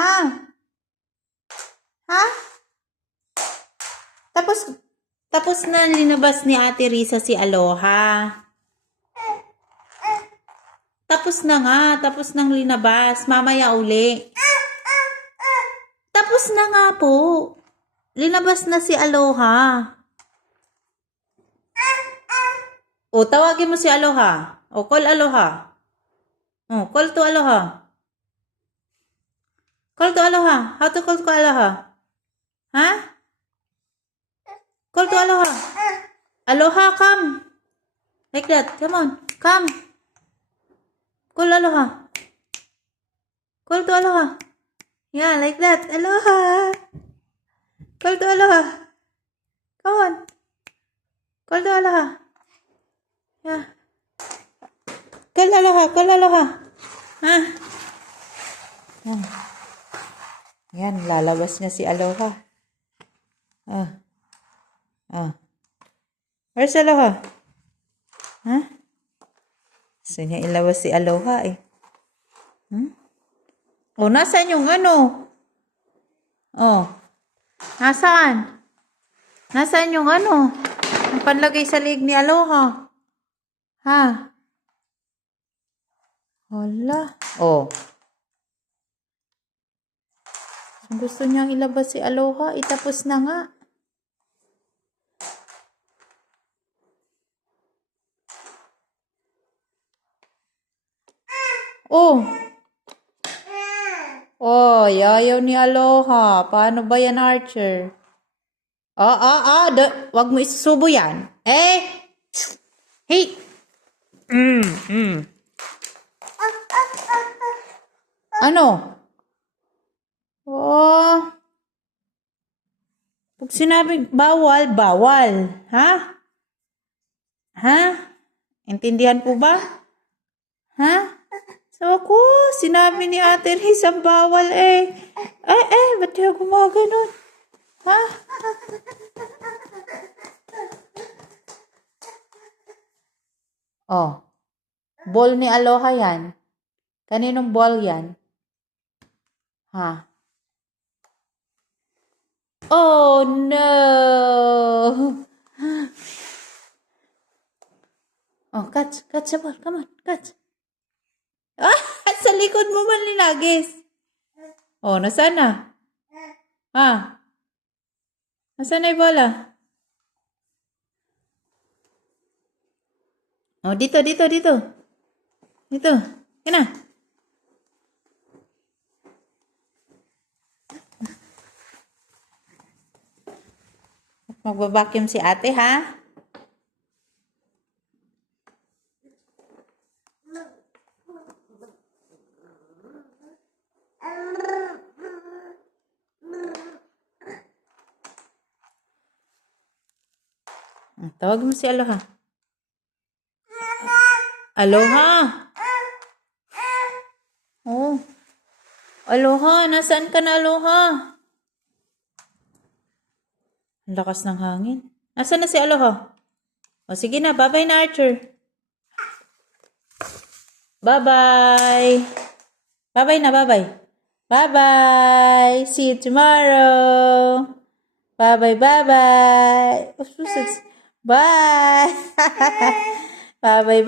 Ha? Ha? Tapos na linabas ni Ate Risa si Aloha. Tapos na nga. Tapos nang linabas. Mamaya uli. Tapos na nga po. Linabas na si Aloha. O, tawagin mo si Aloha. O, call Aloha. O, call to Aloha. Call to Aloha. How to call to Aloha? Ha? Call to Aloha. Aloha, come. Like that. Come on. Come. Call Aloha. Call to Aloha. Yeah, like that. Aloha. Call to Aloha. Come on. Call to Aloha. Yeah. Call Aloha. Call Aloha. Ha? Yan, lalabas niya si Aloha. Where's Aloha? Ha? Gusto niya ilabas si Aloha eh. O, nasaan yung ano? O, nasaan? Nasaan yung ano? Ang panlagay sa leg ni Aloha. Ha? Wala. O. Gusto niyang ilabas si Aloha, itapos na nga. Oh. Oh, yayaw ni Aloha. Paano ba yan, Archer? Wag mo isusubo yan. Eh! Hey! Ano? Oh. Pag sinabing bawal, bawal. Ha? Ha? Intindihan po ba? Ha? So ako, sinabi ni Ate Riz ang bawal eh. Ba't di ako gumaganon? Ha? Oh. Ball ni Aloha yan. Kaninong ball yan? Ha? Oh no! Oh, catch the ball. Come on, catch. Sa likod mo man linagis. Oh, nasaan na? Nasaan na yung bola? Oh, dito. Dito. Yan na. Magbabacuum si ate, ha? Tawag mo si Aloha. Aloha! Oh. Aloha, nasaan ka na, Aloha? Ang lakas ng hangin. Nasaan na si Aloha? O, sige na. Bye-bye na, Archer. Bye-bye. Bye-bye na, bye-bye. Bye-bye. See you tomorrow. Bye-bye. Bye. Bye. Bye-bye.